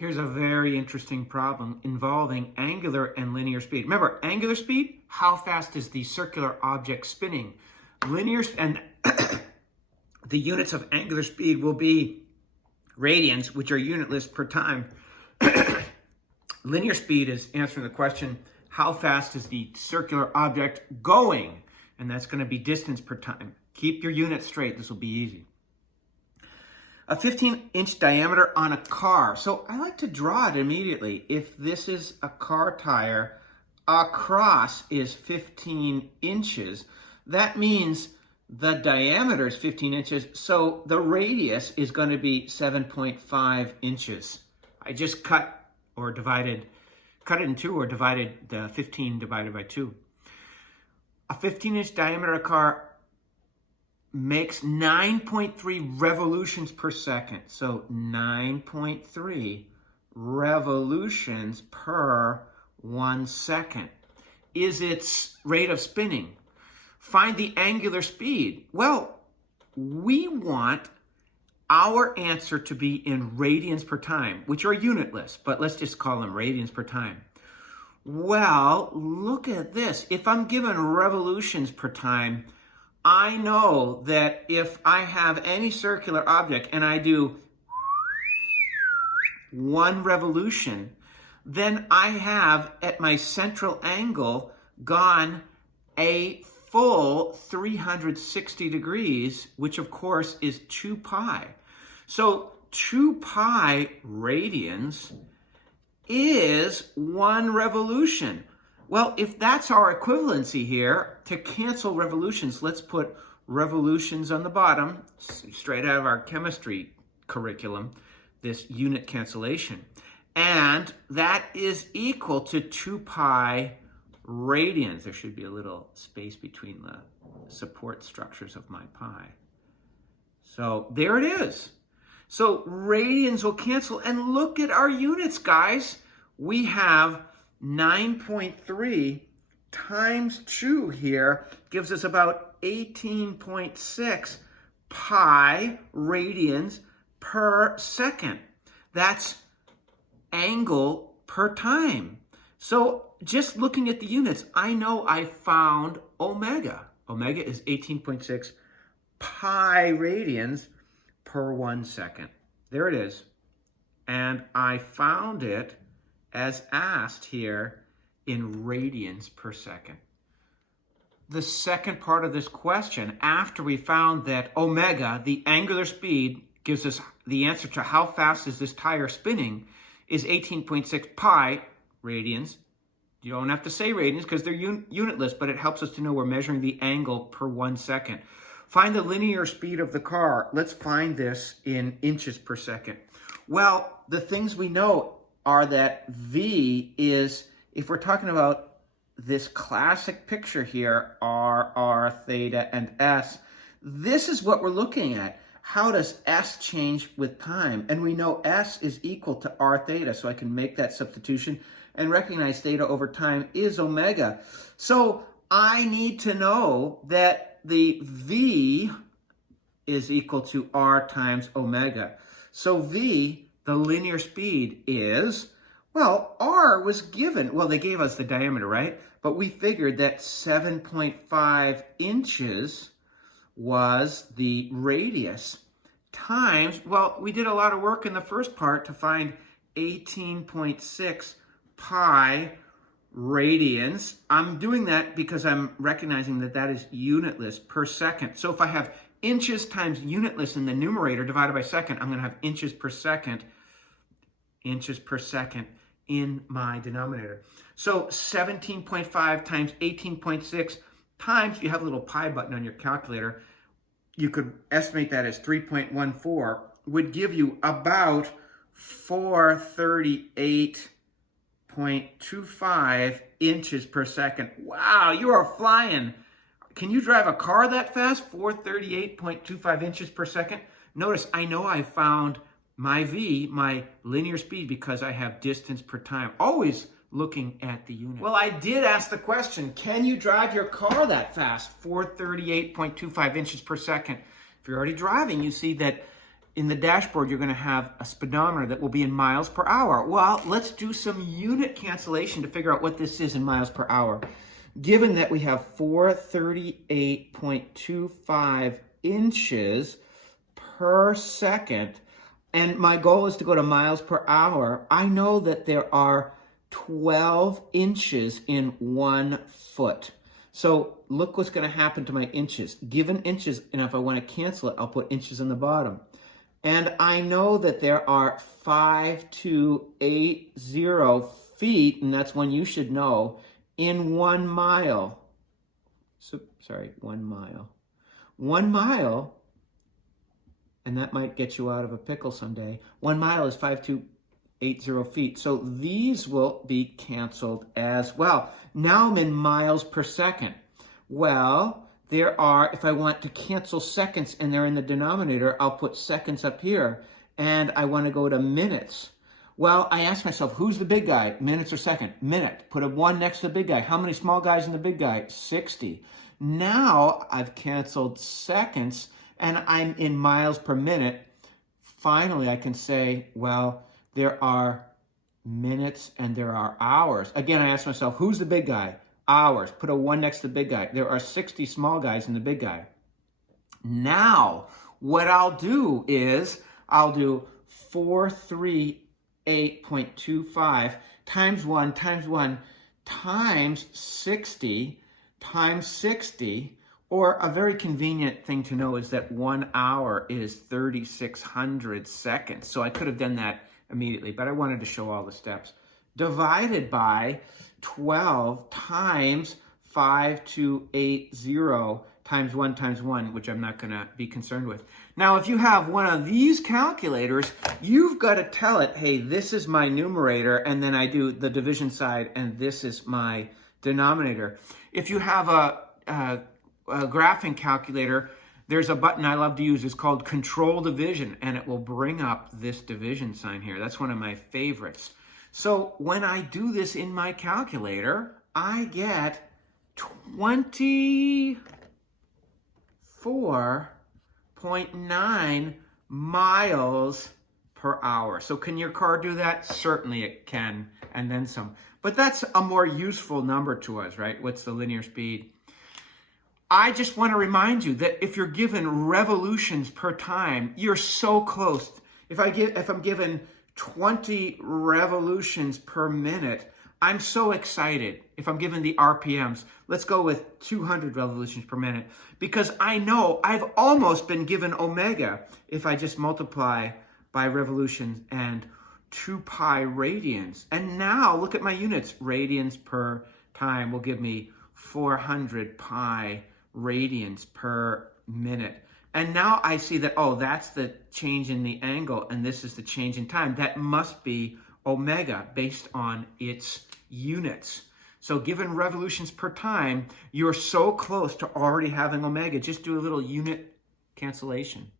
Here's a very interesting problem involving angular and linear speed. Remember, angular speed, how fast is the circular object spinning? Linear, and the units of angular speed will be radians, which are unitless per time. Linear speed is answering the question, how fast is the circular object going? And that's going to be distance per time. Keep your units straight. This will be easy. A 15-inch diameter on a car. So I like to draw it immediately. If this is a car tire, across is 15 inches. That means the diameter is 15 inches, so the radius is going to be 7.5 inches. I just cut it in two or divided the 15 divided by 2. A 15-inch diameter car makes 9.3 revolutions per second. So 9.3 revolutions per 1 second is its rate of spinning. Find the angular speed. Well, we want our answer to be in radians per time, which are unitless, but let's just call them radians per time. Well, look at this. If I'm given revolutions per time, I know that if I have any circular object and I do 1 revolution, then I have at my central angle gone a full 360 degrees, which of course is 2 pi. So 2 pi radians is 1 revolution. Well, if that's our equivalency here, to cancel revolutions, let's put revolutions on the bottom, straight out of our chemistry curriculum, this unit cancellation. And that is equal to 2 pi radians. There should be a little space between the support structures of my pi. So there it is. So radians will cancel. And look at our units, guys. We have 9.3 times 2 here gives us about 18.6 pi radians per second. That's angle per time. So just looking at the units, I know I found omega. Omega is 18.6 pi radians per 1 second. There it is. And I found it as asked here in radians per second. The second part of this question, after we found that omega, the angular speed, gives us the answer to how fast is this tire spinning, is 18.6 pi radians. You don't have to say radians because they're unitless, but it helps us to know we're measuring the angle per 1 second. Find the linear speed of the car. Let's find this in inches per second. Well, the things we know are that V is, if we're talking about this classic picture here, R, theta, and S, this is what we're looking at. How does S change with time? And we know S is equal to R theta, so I can make that substitution and recognize theta over time is omega. So I need to know that the V is equal to R times omega. So V, the linear speed, is, well, R was given, well, they gave us the diameter, right? But we figured that 7.5 inches was the radius times, well, we did a lot of work in the first part to find 18.6 pi radians. I'm doing that because I'm recognizing that that is unitless per second. So if I have inches times unitless in the numerator divided by second, I'm going to have inches per second in my denominator. So 17.5 times 18.6 times, you have a little pi button on your calculator, you could estimate that as 3.14, would give you about 438.25 inches per second. Wow, you are flying. Can you drive a car that fast? 438.25 inches per second. Notice, I know I found my V, my linear speed, because I have distance per time. Always looking at the unit. Well, I did ask the question, can you drive your car that fast? 438.25 inches per second. If you're already driving, you see that in the dashboard, you're going to have a speedometer that will be in miles per hour. Well, let's do some unit cancellation to figure out what this is in miles per hour. Given that we have 438.25 inches per second, and my goal is to go to miles per hour, I know that there are 12 inches in 1 foot. So look what's going to happen to my inches. Given inches, and if I want to cancel it, I'll put inches on the bottom. And I know that there are 5280 feet, and that's one you should know, in 1 mile. So, sorry, 1 mile. 1 mile, and that might get you out of a pickle someday. 1 mile is 5280 feet. So these will be canceled as well. Now I'm in miles per second. Well, there are, if I want to cancel seconds and they're in the denominator, I'll put seconds up here. And I want to go to minutes. Well, I ask myself, who's the big guy? Minutes or second? Minute. Put a 1 next to the big guy. How many small guys in the big guy? 60. Now I've canceled seconds and I'm in miles per minute. Finally, I can say, well, there are minutes and there are hours. Again, I ask myself, who's the big guy? Hours. Put a 1 next to the big guy. There are 60 small guys in the big guy. Now, what I'll do is I'll do 438.25 times 1 times 1 times 60 times 60, or a very convenient thing to know is that 1 hour is 3,600 seconds. So I could have done that immediately, but I wanted to show all the steps. Divided by 12 times 5280 times 1, which I'm not going to be concerned with. Now, if you have one of these calculators, you've got to tell it, hey, this is my numerator, and then I do the division side, and this is my denominator. If you have a graphing calculator, there's a button I love to use. It's called Control Division, and it will bring up this division sign here. That's one of my favorites. So when I do this in my calculator, I get 24.9 miles per hour. So can your car do that? Certainly it can, and then some. But that's a more useful number to us, right? What's the linear speed? I just want to remind you that if you're given revolutions per time, you're so close. If I'm given 20 revolutions per minute, I'm so excited. If I'm given the RPMs, let's go with 200 revolutions per minute, because I know I've almost been given omega if I just multiply by revolutions and 2 pi radians. And now look at my units. Radians per time will give me 400 pi radians per minute. And now I see that, oh, that's the change in the angle, and this is the change in time. That must be omega based on its units. So given revolutions per time, you're so close to already having omega. Just do a little unit cancellation.